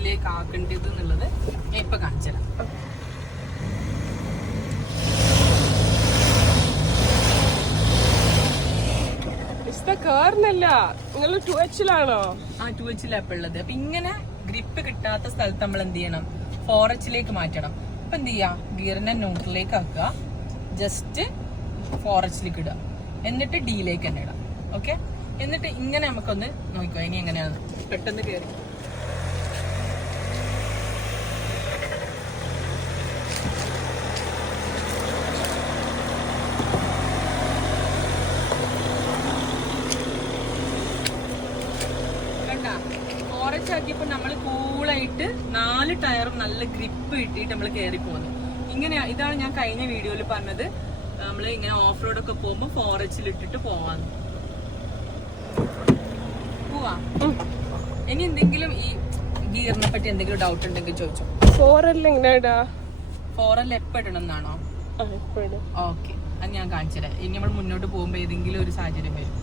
ഫോറസ്റ്റിലേക്ക് ആക്കേണ്ടത് എന്നുള്ളത് ഞാൻ ഇപ്പൊ കാണിച്ചു തരാം. കാറിനല്ല, നിങ്ങൾ 2H-ലാണോ? ആ 2H-ലാ ഇപ്പൊ ഉള്ളത്. അപ്പൊ ഇങ്ങനെ ഗ്രിപ്പ് കിട്ടാത്ത സ്ഥലത്ത് നമ്മൾ എന്ത് ചെയ്യണം, ഫോറസ്റ്റിലേക്ക് മാറ്റണം. അപ്പൊ എന്ത് ചെയ്യാ, ഗിയറിനെ ന്യൂട്രലിലേക്ക് ആക്കുക, ജസ്റ്റ് ഫോറസ്റ്റിലേക്ക് ഇടുക, എന്നിട്ട് ഡിയിലേക്ക് തന്നെ ഇടാം. ഓക്കെ, എന്നിട്ട് ഇങ്ങനെ നമുക്കൊന്ന് നോക്കിക്കോ ഇനി എങ്ങനെയാണ് പെട്ടെന്ന് കയറി. ഫോറസ്റ്റ് ആക്കിയപ്പോ നമ്മൾ കൂളായിട്ട് 4 ടയറും നല്ല ഗ്രിപ്പ് കിട്ടിയിട്ട് നമ്മൾ കയറി പോകുന്നു. ഇതാണ് ഞാൻ കഴിഞ്ഞ വീഡിയോയിൽ പറഞ്ഞത്, നമ്മൾ ഇങ്ങനെ ഓഫ് റോഡ് ഒക്കെ പോകുമ്പോ ഫോറസ്റ്റിൽ ഇട്ടിട്ട് പോവാന്ന്. പോവാ. ഇനി എന്തെങ്കിലും ഈ ഗിയറിനെ പറ്റി എന്തെങ്കിലും ഡൗട്ട് ഉണ്ടെങ്കിൽ ചോദിച്ചോ. 4L എങ്ങനെയാ? 4L എപ്പോ ഇടണം എന്നാണോ? ഓക്കെ, അത് ഞാൻ കാണിച്ചു തരാം. ഇനി നമ്മൾ മുന്നോട്ട് പോകുമ്പോ ഏതെങ്കിലും ഒരു സാഹചര്യം വരും.